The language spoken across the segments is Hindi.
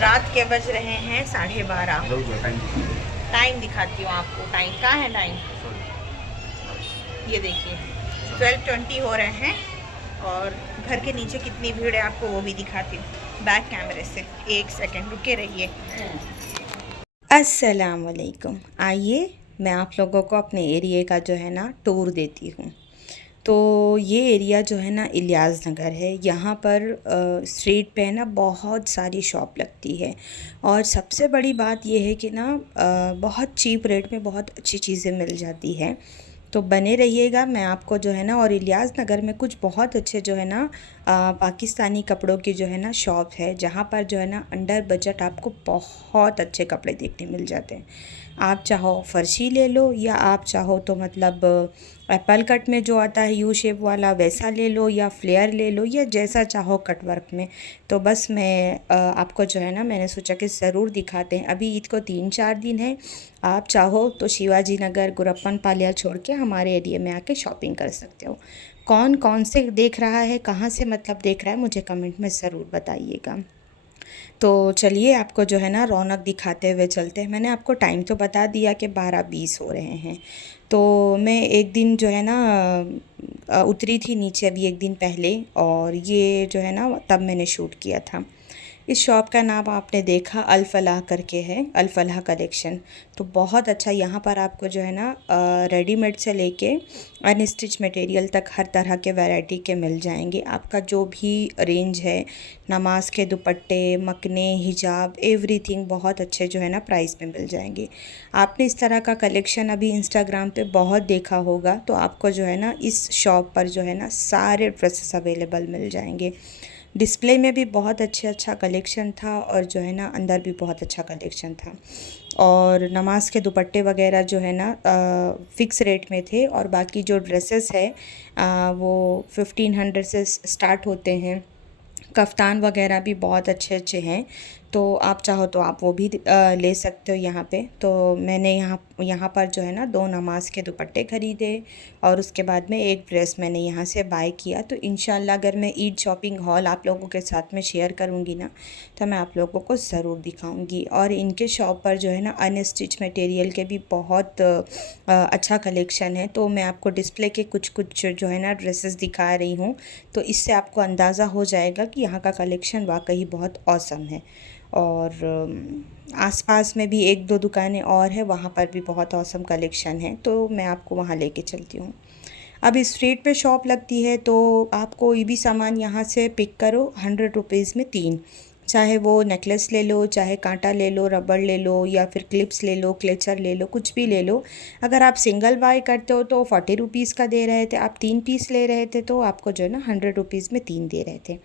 रात के बज रहे हैं 12:30। टाइम दिखाती हूँ आपको। टाइम कहाँ है? टाइम ये देखिए 12:20 हो रहे हैं। और घर के नीचे कितनी भीड़ है आपको वो भी दिखाती हूँ बैक कैमरे से। एक सेकंड रुके रहिए। अस्सलाम वालेकुम। आइए मैं आप लोगों को अपने एरिया का जो है ना टूर देती हूँ। तो ये एरिया जो है ना इलियास नगर है। यहाँ पर स्ट्रीट पे है ना बहुत सारी शॉप लगती है। और सबसे बड़ी बात ये है कि ना बहुत चीप रेट में बहुत अच्छी चीज़ें मिल जाती है। तो बने रहिएगा। मैं आपको जो है ना, और इलियास नगर में कुछ बहुत अच्छे जो है ना पाकिस्तानी कपड़ों की जो है ना शॉप है, जहाँ पर जो है ना अंडर बजट आपको बहुत अच्छे कपड़े देखने मिल जाते हैं। आप चाहो फर्शी ले लो, या आप चाहो तो मतलब एप्पल कट में जो आता है यू शेप वाला वैसा ले लो, या फ्लेयर ले लो, या जैसा चाहो कट वर्क में। तो बस मैं आपको जो है ना, मैंने सोचा कि ज़रूर दिखाते हैं। अभी ईद को 3-4 दिन है। आप चाहो तो शिवाजी नगर गुरप्पन पालिया छोड़ के हमारे एरिया में आके शॉपिंग कर सकते हो। कौन कौन से देख रहा है, कहाँ से मतलब देख रहा है, मुझे कमेंट में ज़रूर बताइएगा। तो चलिए आपको जो है ना रौनक दिखाते हुए चलते हैं। मैंने आपको टाइम तो बता दिया कि 12:20 हो रहे हैं। तो मैं एक दिन जो है ना उतरी थी नीचे अभी एक दिन पहले, और ये जो है ना तब मैंने शूट किया था। इस शॉप का नाम आपने देखा अल फलाह करके है, अल फलाह कलेक्शन। तो बहुत अच्छा यहाँ पर आपको जो है ना रेडीमेड से लेके अनस्टिच मटेरियल तक हर तरह के वैरायटी के मिल जाएंगे। आपका जो भी रेंज है, नमाज के दुपट्टे, मकने, हिजाब, एवरीथिंग बहुत अच्छे जो है ना प्राइस में मिल जाएंगे। आपने इस तरह का कलेक्शन अभी इंस्टाग्राम पे बहुत देखा होगा। तो आपको जो है ना इस शॉप पर जो है ना सारे ड्रेसेस अवेलेबल मिल जाएंगे। डिस्प्ले में भी बहुत अच्छा कलेक्शन था, और जो है ना अंदर भी बहुत अच्छा कलेक्शन था। और नमाज के दुपट्टे वगैरह जो है ना फ़िक्स रेट में थे, और बाकी जो ड्रेसेस है वो 1500 से स्टार्ट होते हैं। कफ्तान वगैरह भी बहुत अच्छे अच्छे हैं। तो आप चाहो तो आप वो भी ले सकते हो यहाँ पे। तो मैंने यहाँ पर जो है ना 2 नमाज के दुपट्टे ख़रीदे, और उसके बाद में एक ड्रेस मैंने यहाँ से बाय किया। तो इंशाल्लाह अगर मैं ईद शॉपिंग हॉल आप लोगों के साथ में शेयर करूँगी ना, तो मैं आप लोगों को ज़रूर दिखाऊँगी। और इनके शॉप पर जो है ना अनस्टिच मटेरियल के भी बहुत अच्छा कलेक्शन है। तो मैं आपको डिस्प्ले के कुछ कुछ जो है ना ड्रेसेस दिखा रही हूँ। तो इससे आपको अंदाज़ा हो जाएगा कि यहाँ का कलेक्शन वाकई बहुत औसम है। और आसपास में भी 1-2 दुकानें और हैं, वहाँ पर भी बहुत औसम कलेक्शन है। तो मैं आपको वहाँ लेके चलती हूँ। अब स्ट्रीट पे शॉप लगती है, तो आप कोई भी सामान यहाँ से पिक करो 100 रुपीज़ में 3। चाहे वो नेकलेस ले लो, चाहे कांटा ले लो, रबड़ ले लो, या फिर क्लिप्स ले लो, क्लेचर ले लो, कुछ भी ले लो। अगर आप सिंगल बाय करते हो तो 40 रुपीज़ का दे रहे थे। आप 3 पीस ले रहे थे तो आपको जो है ना 100 रुपीज़ में 3 दे रहे थे।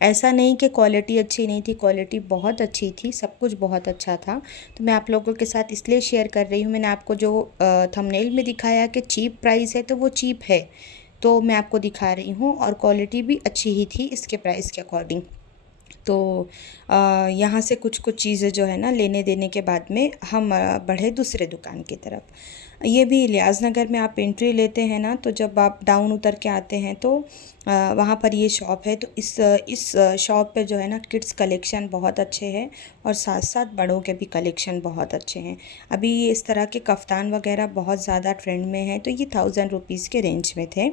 ऐसा नहीं कि क्वालिटी अच्छी नहीं थी, क्वालिटी बहुत अच्छी थी, सब कुछ बहुत अच्छा था। तो मैं आप लोगों के साथ इसलिए शेयर कर रही हूँ। मैंने आपको जो थंबनेल में दिखाया कि चीप प्राइस है, तो वो चीप है। तो मैं आपको दिखा रही हूँ, और क्वालिटी भी अच्छी ही थी इसके प्राइस के अकॉर्डिंग। तो यहाँ से कुछ कुछ चीज़ें जो है ना लेने देने के बाद में हम बढ़े दूसरे दुकान की तरफ। ये भी इलियास नगर में आप एंट्री लेते हैं ना, तो जब आप डाउन उतर के आते हैं तो वहाँ पर ये शॉप है। तो इस शॉप पे जो है ना किड्स कलेक्शन बहुत अच्छे हैं, और साथ साथ बड़ों के भी कलेक्शन बहुत अच्छे हैं। अभी ये इस तरह के कफ्तान वगैरह बहुत ज़्यादा ट्रेंड में है। तो ये 1000 रुपीज़ के रेंज में थे।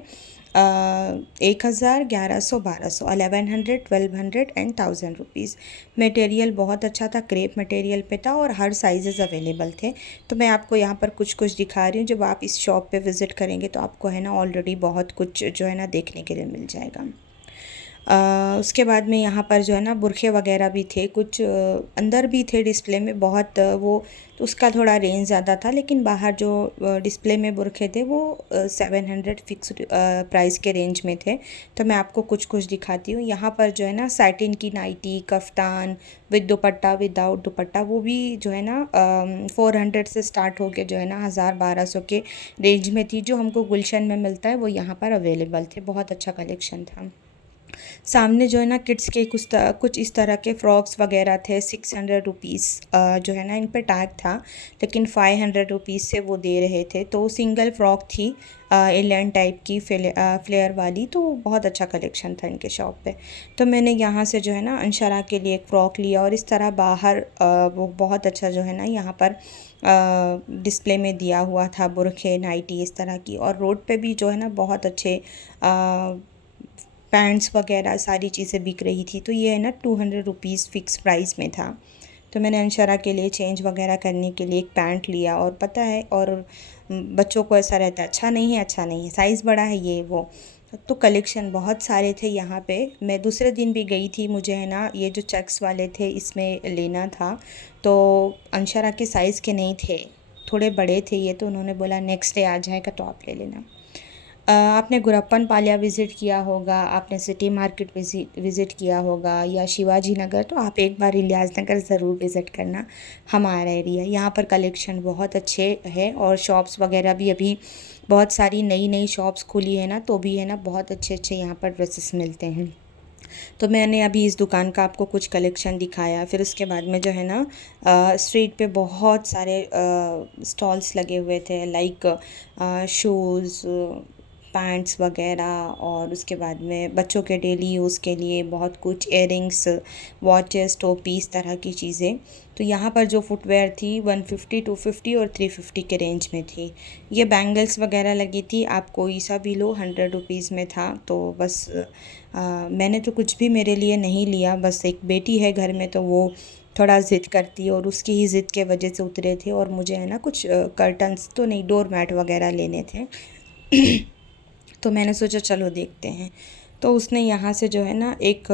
1000, 1100, 1200, 1100, 1200 एंड 1000 रुपीज़। मटेरियल बहुत अच्छा था, क्रेप मटेरियल पे था, और हर साइजेस अवेलेबल थे। तो मैं आपको यहाँ पर कुछ कुछ दिखा रही हूँ। जब आप इस शॉप पे विज़िट करेंगे तो आपको है ना ऑलरेडी बहुत कुछ जो है ना देखने के लिए मिल जाएगा। उसके बाद में यहाँ पर जो है ना बुरखे वगैरह भी थे, कुछ अंदर भी थे डिस्प्ले में बहुत वो। तो उसका थोड़ा रेंज ज़्यादा था, लेकिन बाहर जो डिस्प्ले में बुरखे थे वो 700 फिक्स प्राइस के रेंज में थे। तो मैं आपको कुछ कुछ दिखाती हूँ। यहाँ पर जो है ना सैटिन की nighty, kaftan with dupatta, without dupatta, वो भी जो है ना 400 से स्टार्ट हो के जो है ना 1000-1200 के रेंज में थी। जो हमको गुलशन में मिलता है वो यहाँ पर अवेलेबल थे। बहुत अच्छा कलेक्शन था। सामने जो है ना किड्स के कुछ इस तरह के फ्रॉक्स वगैरह थे। 600 रुपीज़ जो है ना इन पे टैग था, लेकिन 500 रुपीज़ से वो दे रहे थे। तो सिंगल फ्रॉक थी एलियन टाइप की फ्लेयर वाली, तो बहुत अच्छा कलेक्शन था इनके शॉप पे। तो मैंने यहाँ से जो है ना अंशरा के लिए एक फ़्रॉक लिया, और इस तरह बाहर वो बहुत अच्छा जो है ना यहाँ पर डिस्प्ले में दिया हुआ था बुरखे, नाइटी इस तरह की। और रोड पे भी जो है ना बहुत अच्छे पैंट्स वगैरह सारी चीज़ें बिक रही थी। तो ये है ना 200 रुपीज़ फ़िक्स प्राइस में था। तो मैंने अंशरा के लिए चेंज वगैरह करने के लिए एक पैंट लिया। और पता है, और बच्चों को ऐसा रहता है अच्छा नहीं है, अच्छा नहीं है, साइज़ बड़ा है, ये वो। तो कलेक्शन बहुत सारे थे यहाँ पे। मैं दूसरे दिन भी गई थी, मुझे है ना ये जो चेक्स वाले थे इसमें लेना था। तो अंशरा के साइज़ के नहीं थे, थोड़े बड़े थे ये, तो उन्होंने बोला नेक्स्ट डे आ जाएगा तो आप ले लेना। आपने गुरप्पन पालिया विज़िट किया होगा, आपने सिटी मार्केट विज़िट किया होगा, या शिवाजी नगर, तो आप एक बार इलियास नगर ज़रूर विज़िट करना। हमारा एरिया यहाँ पर कलेक्शन बहुत अच्छे है, और शॉप्स वगैरह भी अभी बहुत सारी नई नई शॉप्स खुली है ना, तो भी है ना बहुत अच्छे अच्छे यहाँ पर ड्रेसेस मिलते हैं। तो मैंने अभी इस दुकान का आपको कुछ कलेक्शन दिखाया। फिर उसके बाद में जो है ना स्ट्रीट पे बहुत सारे स्टॉल्स लगे हुए थे, लाइक शूज़, पैंट्स वगैरह, और उसके बाद में बच्चों के डेली यूज़ के लिए बहुत कुछ, इयररिंग्स, वॉचेस, टोपी, इस तरह की चीज़ें। तो यहाँ पर जो फुटवेयर थी 150, 250 और 350 के रेंज में थी। ये बैंगल्स वगैरह लगी थी, आप कोई सा भी लो 100 रुपीज़ में था। तो बस मैंने तो कुछ भी मेरे लिए नहीं लिया, बस एक बेटी है घर में, तो वो थोड़ा ज़िद करती है, और उसकी ही ज़िद के वजह से उतरे थे। और मुझे है ना कुछ कर्टन्स तो नहीं, डोर मैट वगैरह लेने थे। तो मैंने सोचा चलो देखते हैं। तो उसने यहाँ से जो है ना एक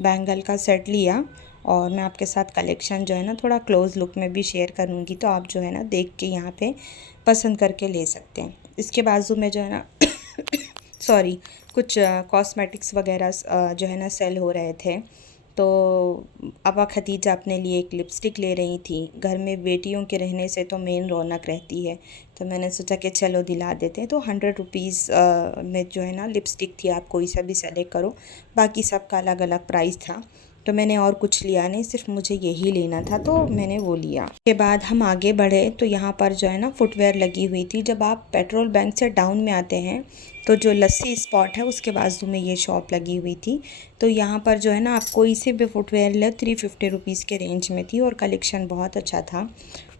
बैंगल का सेट लिया, और मैं आपके साथ कलेक्शन जो है ना थोड़ा क्लोज़ लुक में भी शेयर करूँगी, तो आप जो है ना देख के यहाँ पे पसंद करके ले सकते हैं। इसके बाजू में जो है ना सॉरी, कुछ कॉस्मेटिक्स वगैरह जो है ना सेल हो रहे थे। तो अबा खदीजा अपने लिए एक लिपस्टिक ले रही थी। घर में बेटियों के रहने से तो मेन रौनक रहती है, तो मैंने सोचा कि चलो दिला देते हैं। तो 100 रुपीज़ में जो है ना लिपस्टिक थी, आप कोई सा भी सेलेक्ट करो, बाकी सबका अलग अलग प्राइस था। तो मैंने और कुछ लिया नहीं, सिर्फ मुझे यही लेना था, तो मैंने वो लिया। के बाद हम आगे बढ़े, तो यहाँ पर जो है ना फुटवेयर लगी हुई थी। जब आप पेट्रोल बैंक से डाउन में आते हैं, तो जो लस्सी स्पॉट है उसके बाजू में ये शॉप लगी हुई थी। तो यहाँ पर जो है ना आप कोई से भी फुटवेयर ले, 350 रुपीज़ के रेंज में थी, और कलेक्शन बहुत अच्छा था।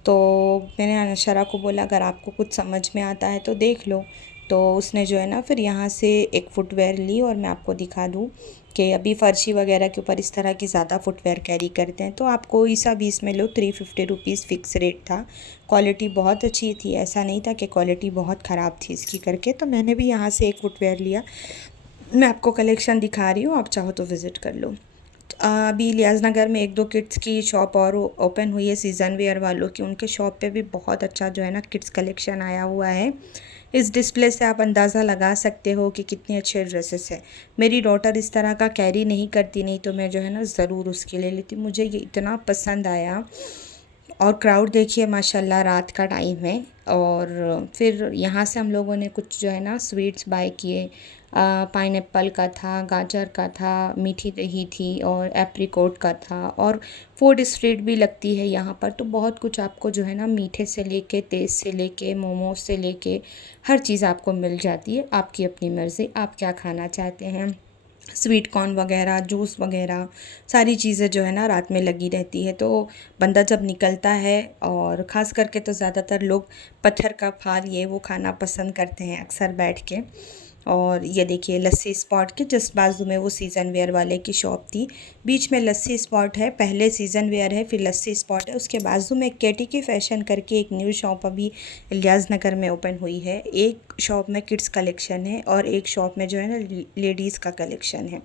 तो मैंने अनशरा को बोला अगर आपको कुछ समझ में आता है तो देख लो। तो उसने जो है ना फिर यहाँ से एक फ़ुटवेयर ली, और मैं आपको दिखा दूँ कि अभी फ़र्शी वगैरह के ऊपर इस तरह की ज़्यादा फ़ुटवेयर कैरी करते हैं। तो आप कोई सा भी इसमें लो, 350 रुपीज़ फ़िक्स रेट था। क्वालिटी बहुत अच्छी थी, ऐसा नहीं था कि क्वालिटी बहुत ख़राब थी इसकी करके। तो मैंने भी यहाँ से एक फ़ुटवेयर लिया। मैं आपको कलेक्शन दिखा रही हूँ, आप चाहो तो विज़िट कर लो। अभी इलियास नगर में एक दो किड्स की शॉप और ओपन हुई है, सीज़न वेयर वालों की। उनके शॉप पे भी बहुत अच्छा जो है ना किड्स कलेक्शन आया हुआ है। इस डिस्प्ले से आप अंदाज़ा लगा सकते हो कि कितने अच्छे ड्रेसेस हैं। मेरी डॉटर इस तरह का कैरी नहीं करती, नहीं तो मैं जो है ना ज़रूर उसके लिए लेती। मुझे ये इतना पसंद आया। और क्राउड देखिए माशाल्लाह, रात का टाइम है। और फिर यहाँ से हम लोगों ने कुछ जो है ना स्वीट्स बाय किए। पाइनएप्पल का था, गाजर का था, मीठी दही थी, और एप्रिकॉट का था। और फूड स्ट्रीट भी लगती है यहाँ पर, तो बहुत कुछ आपको जो है ना मीठे से लेके, तेज़ से लेके, मोमोज से लेके हर चीज़ आपको मिल जाती है। आपकी अपनी मर्ज़ी, आप क्या खाना चाहते हैं। स्वीट कॉर्न वगैरह, जूस वगैरह, सारी चीज़ें जो है ना रात में लगी रहती है। तो बंदा जब निकलता है, और ख़ास करके तो ज़्यादातर लोग पत्थर का फाल ये वो खाना पसंद करते हैं अक्सर बैठ के। और ये देखिए लस्सी स्पॉट के जस्ट बाजू में वो सीज़न वेयर वाले की शॉप थी। बीच में लस्सी स्पॉट है, पहले सीज़न वेयर है, फिर लस्सी स्पॉट है। उसके बाजू में केटी की फ़ैशन करके एक न्यू शॉप अभी इलियास नगर में ओपन हुई है। एक शॉप में किड्स कलेक्शन है, और एक शॉप में जो है ना लेडीज़ का कलेक्शन है।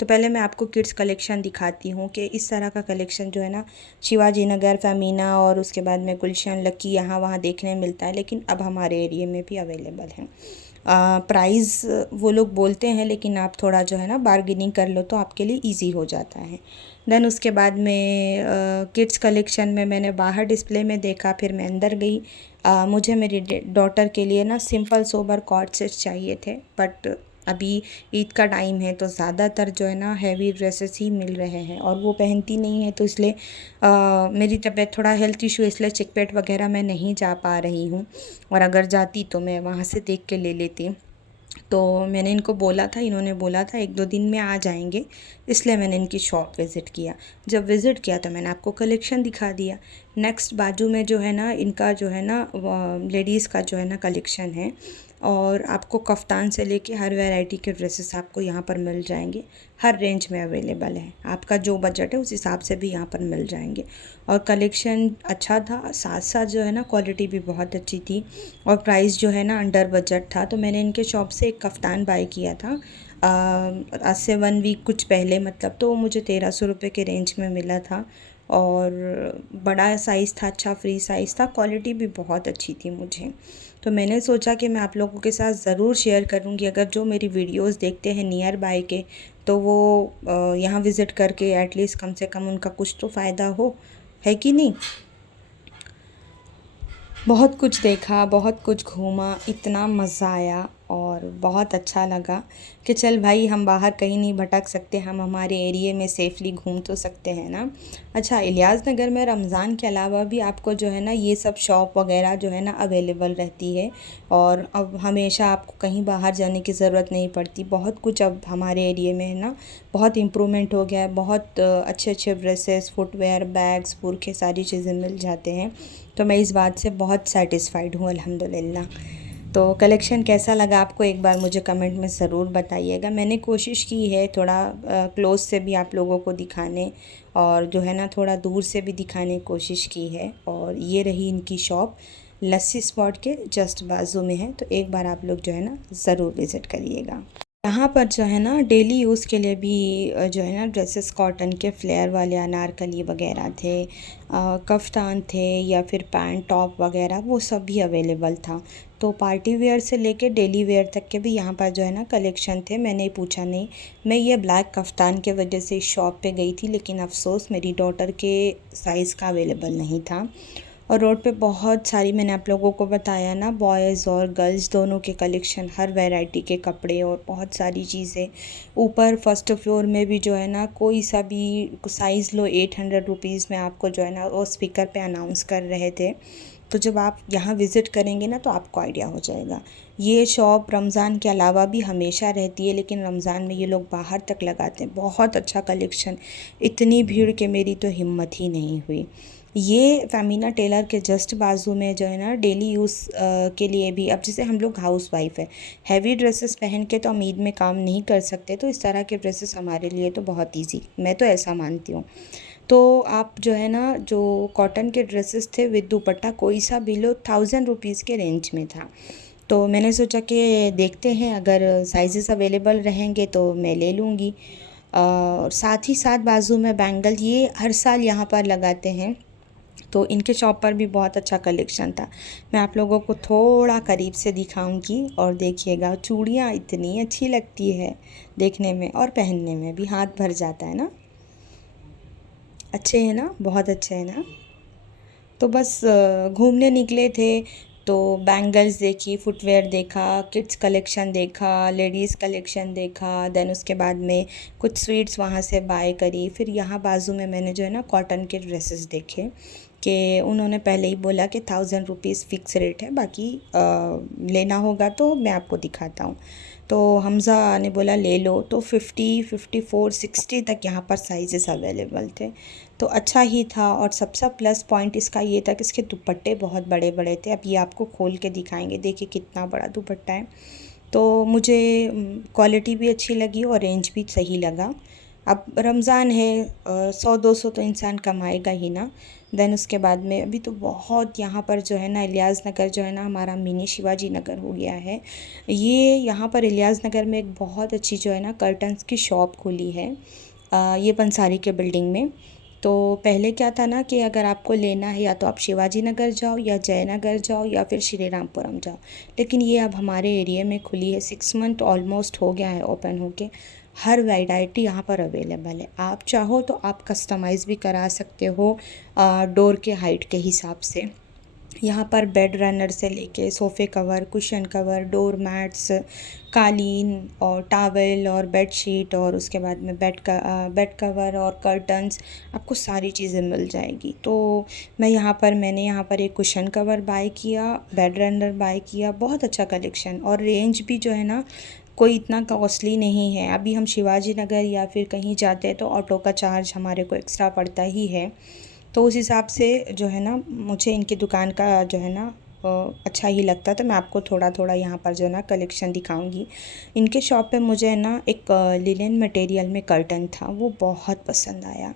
तो पहले मैं आपको किड्स कलेक्शन दिखाती हूँ कि इस तरह का कलेक्शन जो है ना शिवाजी नगर, फ़ेमिना, और उसके बाद में गुलशन, लकी, यहाँ वहाँ देखने मिलता है, लेकिन अब हमारे एरिया में भी अवेलेबल है। प्राइस वो लोग बोलते हैं, लेकिन आप थोड़ा जो है ना बार्गेनिंग कर लो तो आपके लिए इजी हो जाता है। देन उसके बाद में किड्स कलेक्शन में मैंने बाहर डिस्प्ले में देखा, फिर मैं अंदर गई। मुझे मेरी डॉटर के लिए ना सिंपल सोबर कॉर्ड सेट चाहिए थे, बट अभी ईद का टाइम है तो ज़्यादातर जो है ना हैवी ड्रेसेस ही मिल रहे हैं और वो पहनती नहीं है, तो इसलिए मेरी तबीयत थोड़ा हेल्थ इशू है, इसलिए चिकपेट वगैरह मैं नहीं जा पा रही हूँ, और अगर जाती तो मैं वहाँ से देख के ले लेती। तो मैंने इनको बोला था, इन्होंने बोला था 1-2 दिन में आ जाएंगे, इसलिए मैंने इनकी शॉप विज़िट किया। जब विज़िट किया तो मैंने आपको कलेक्शन दिखा दिया। नेक्स्ट बाजू में जो है ना इनका जो है ना लेडीज़ का जो है ना कलेक्शन है, और आपको कफ्तान से लेके हर वैरायटी के ड्रेसेस आपको यहाँ पर मिल जाएंगे। हर रेंज में अवेलेबल है, आपका जो बजट है उस हिसाब से भी यहाँ पर मिल जाएंगे। और कलेक्शन अच्छा था, साथ साथ जो है ना क्वालिटी भी बहुत अच्छी थी, और प्राइस जो है ना अंडर बजट था। तो मैंने इनके शॉप से एक कफ्तान बाय किया था आज से 1 वीक कुछ पहले, मतलब तो मुझे 1300 रुपये के रेंज में मिला था, और बड़ा साइज़ था, अच्छा फ्री साइज़ था, क्वालिटी भी बहुत अच्छी थी मुझे। तो मैंने सोचा कि मैं आप लोगों के साथ ज़रूर शेयर करूँगी, अगर जो मेरी वीडियोस देखते हैं नियर बाय के, तो वो यहाँ विज़िट करके एटलीस्ट कम से कम उनका कुछ तो फ़ायदा हो, है कि नहीं। बहुत कुछ देखा, बहुत कुछ घूमा, इतना मज़ा आया और बहुत अच्छा लगा कि चल भाई हम बाहर कहीं नहीं भटक सकते, हम हमारे एरिया में सेफ़ली घूम तो सकते हैं ना। अच्छा, इलियास नगर में रमज़ान के अलावा भी आपको जो है ना ये सब शॉप वगैरह जो है ना अवेलेबल रहती है, और अब हमेशा आपको कहीं बाहर जाने की ज़रूरत नहीं पड़ती। बहुत कुछ अब हमारे एरिया में है ना बहुत इम्प्रूवमेंट हो गया है, बहुत अच्छे अच्छे ड्रेसेस, फुटवेयर, बैग्स, बुरखे, सारी चीज़ें मिल जाते हैं। तो मैं इस बात से बहुत सैटिस्फाइड हूँ अल्हम्दुलिल्लाह। तो कलेक्शन कैसा लगा आपको एक बार मुझे कमेंट में ज़रूर बताइएगा। मैंने कोशिश की है थोड़ा क्लोज़ से भी आप लोगों को दिखाने, और जो है ना थोड़ा दूर से भी दिखाने की कोशिश की है। और ये रही इनकी शॉप, लस्सी स्पॉट के जस्ट बाजू में है, तो एक बार आप लोग जो है ना ज़रूर विज़िट करिएगा। यहाँ पर जो है ना डेली यूज़ के लिए भी जो है ना ड्रेसेस कॉटन के फ्लेयर वाले अनारकली वगैरह थे, कफ्तान थे, या फिर पैंट टॉप वगैरह, वो सब भी अवेलेबल था। तो पार्टी वेयर से लेके डेली वेयर तक के भी यहाँ पर जो है ना कलेक्शन थे। मैंने पूछा नहीं, मैं ये ब्लैक कफ्तान के वजह से इस शॉप पे गई थी, लेकिन अफ़सोस मेरी डॉटर के साइज़ का अवेलेबल नहीं था। और रोड पे बहुत सारी, मैंने आप लोगों को बताया ना, बॉयज़ और गर्ल्स दोनों के कलेक्शन, हर वैरायटी के कपड़े और बहुत सारी चीज़ें। ऊपर फर्स्ट फ्लोर में भी जो है ना कोई सा भी साइज़ लो 800 रुपीज़ में आपको जो है ना वो स्पीकर पे अनाउंस कर रहे थे। तो जब आप यहाँ विज़िट करेंगे ना तो आपको आइडिया हो जाएगा। ये शॉप रमज़ान के अलावा भी हमेशा रहती है, लेकिन रमज़ान में ये लोग बाहर तक लगाते हैं। बहुत अच्छा कलेक्शन, इतनी भीड़ के मेरी तो हिम्मत ही नहीं हुई। ये फ़ेमिना टेलर के जस्ट बाजू में जो है ना डेली यूज़ के लिए भी, अब जैसे हम लोग हाउस वाइफ है, हैवी ड्रेसेस पहन के तो हम ईद में काम नहीं कर सकते, तो इस तरह के ड्रेसेस हमारे लिए तो बहुत इजी, मैं तो ऐसा मानती हूँ। तो आप जो है ना जो कॉटन के ड्रेसेस थे विद दुपट्टा, कोई सा बिलो 1000 रुपीज़ के रेंज में था। तो मैंने सोचा कि देखते हैं, अगर साइज़ेस अवेलेबल रहेंगे तो मैं ले लूँगी। और साथ ही साथ बाजू में बैंगल, ये हर साल यहाँ पर लगाते हैं, तो इनके शॉप पर भी बहुत अच्छा कलेक्शन था। मैं आप लोगों को थोड़ा करीब से दिखाऊंगी और देखिएगा। चूड़ियाँ इतनी अच्छी लगती है देखने में, और पहनने में भी हाथ भर जाता है ना। अच्छे हैं ना, बहुत अच्छे हैं ना। तो बस घूमने निकले थे, तो बैंगल्स देखी, फुटवेयर देखा, किड्स कलेक्शन देखा, लेडीज़ कलेक्शन देखा, देन उसके बाद में कुछ स्वीट्स वहाँ से बाय करी। फिर यहाँ बाजू में मैंने जो है ना कॉटन के ड्रेसेस देखे, कि उन्होंने पहले ही बोला कि 1000 रुपीज़ फ़िक्स रेट है, बाकी लेना होगा तो मैं आपको दिखाता हूँ। तो हमज़ा ने बोला ले लो, तो 50, 54, 60 तक यहाँ पर साइज़ेस अवेलेबल थे। तो अच्छा ही था, और सबसे प्लस पॉइंट इसका ये था कि इसके दुपट्टे बहुत बड़े बड़े थे। अब ये आपको खोल के दिखाएंगे, देखिए कितना बड़ा दुपट्टा है। तो मुझे क्वालिटी भी अच्छी लगी और रेंज भी सही लगा। अब रमज़ान है, 100-200 तो इंसान कमाएगा ही ना। देन उसके बाद में अभी तो बहुत यहाँ पर जो है ना इलियास नगर जो है ना हमारा मिनी शिवाजी नगर हो गया है। ये यहाँ पर इलियास नगर में एक बहुत अच्छी जो है ना कर्टन्स की शॉप खुली है, ये पंसारी के बिल्डिंग में। तो पहले क्या था ना कि अगर आपको लेना है या तो आप शिवाजी नगर जाओ, या जयनगर जाओ, या फिर श्री रामपुरम जाओ, लेकिन ये अब हमारे एरिया में खुली है। 6 मंथ ऑलमोस्ट हो गया है ओपन होके। हर वैरायटी यहाँ पर अवेलेबल है, आप चाहो तो आप कस्टमाइज़ भी करा सकते हो डोर के हाइट के हिसाब से। यहाँ पर बेड रनर से लेके सोफ़े cover, cushion cover, door mats, कालीन और टॉवल और बेडशीट और उसके बाद में बेड कवर और कर्टन्स, आपको सारी चीज़ें मिल जाएगी। तो मैंने यहाँ पर एक कुशन कवर बाय किया, बेड रनर बाय किया, बहुत अच्छा कलेक्शन और रेंज भी जो है ना कोई इतना कॉस्टली नहीं है। अभी हम शिवाजी नगर या फिर कहीं जाते हैं तो ऑटो का चार्ज हमारे को एक्स्ट्रा पड़ता ही है। तो उस हिसाब से जो है ना मुझे इनकी दुकान का जो है ना अच्छा ही लगता। तो मैं आपको थोड़ा थोड़ा यहाँ पर जो है ना कलेक्शन दिखाऊंगी। इनके शॉप पे मुझे है ना एक लिनन मटेरियल में कर्टन था, वो बहुत पसंद आया।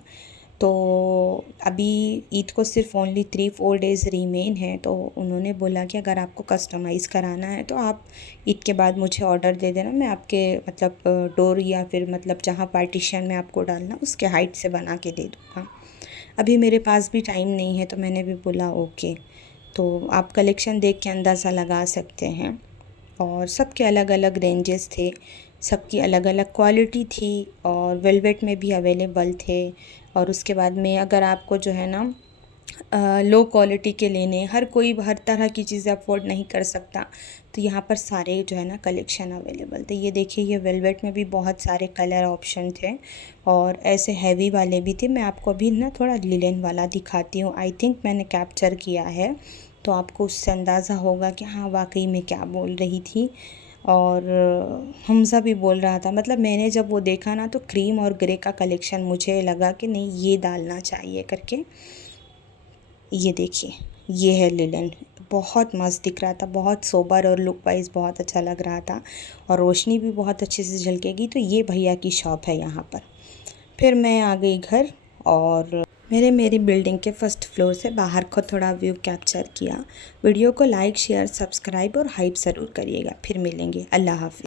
तो अभी ईद को सिर्फ ओनली 3-4 डेज़ रिमेन है, तो उन्होंने बोला कि अगर आपको कस्टमाइज़ कराना है तो आप ईद के बाद मुझे ऑर्डर दे देना, मैं आपके मतलब डोर या फिर मतलब जहाँ पार्टीशन में आपको डालना उसके हाइट से बना के दे दूँगा। अभी मेरे पास भी टाइम नहीं है, तो मैंने भी बोला ओके। तो आप कलेक्शन देख के अंदाज़ा लगा सकते हैं। और सबके अलग अलग रेंजेस थे, सबकी अलग अलग क्वालिटी थी और वेलवेट में भी अवेलेबल थे। और उसके बाद में अगर आपको जो है ना लो क्वालिटी के लेने, हर कोई हर तरह की चीज़ें अफोर्ड नहीं कर सकता, तो यहाँ पर सारे जो है ना कलेक्शन अवेलेबल थे। ये देखिए, ये वेलवेट में भी बहुत सारे कलर ऑप्शन थे और ऐसे हैवी वाले भी थे। मैं आपको अभी ना थोड़ा लिनन वाला दिखाती हूँ, आई थिंक मैंने कैप्चर किया है, तो आपको उससे अंदाज़ा होगा कि हाँ वाकई में क्या बोल रही थी। और हमज़ा भी बोल रहा था, मतलब मैंने जब वो देखा ना तो क्रीम और ग्रे का कलेक्शन मुझे लगा कि नहीं ये डालना चाहिए करके। ये देखिए, ये है लिनन, बहुत मस्त दिख रहा था, बहुत सोबर और लुक वाइज बहुत अच्छा लग रहा था और रोशनी भी बहुत अच्छे से झलकेगी। तो ये भैया की शॉप है यहाँ पर। फिर मैं आ गई घर और मेरी बिल्डिंग के फर्स्ट फ्लोर से बाहर को थोड़ा व्यू कैप्चर किया। वीडियो को लाइक, शेयर, सब्सक्राइब और हाइप ज़रूर करिएगा। फिर मिलेंगे। अल्लाह हाफ़िज़।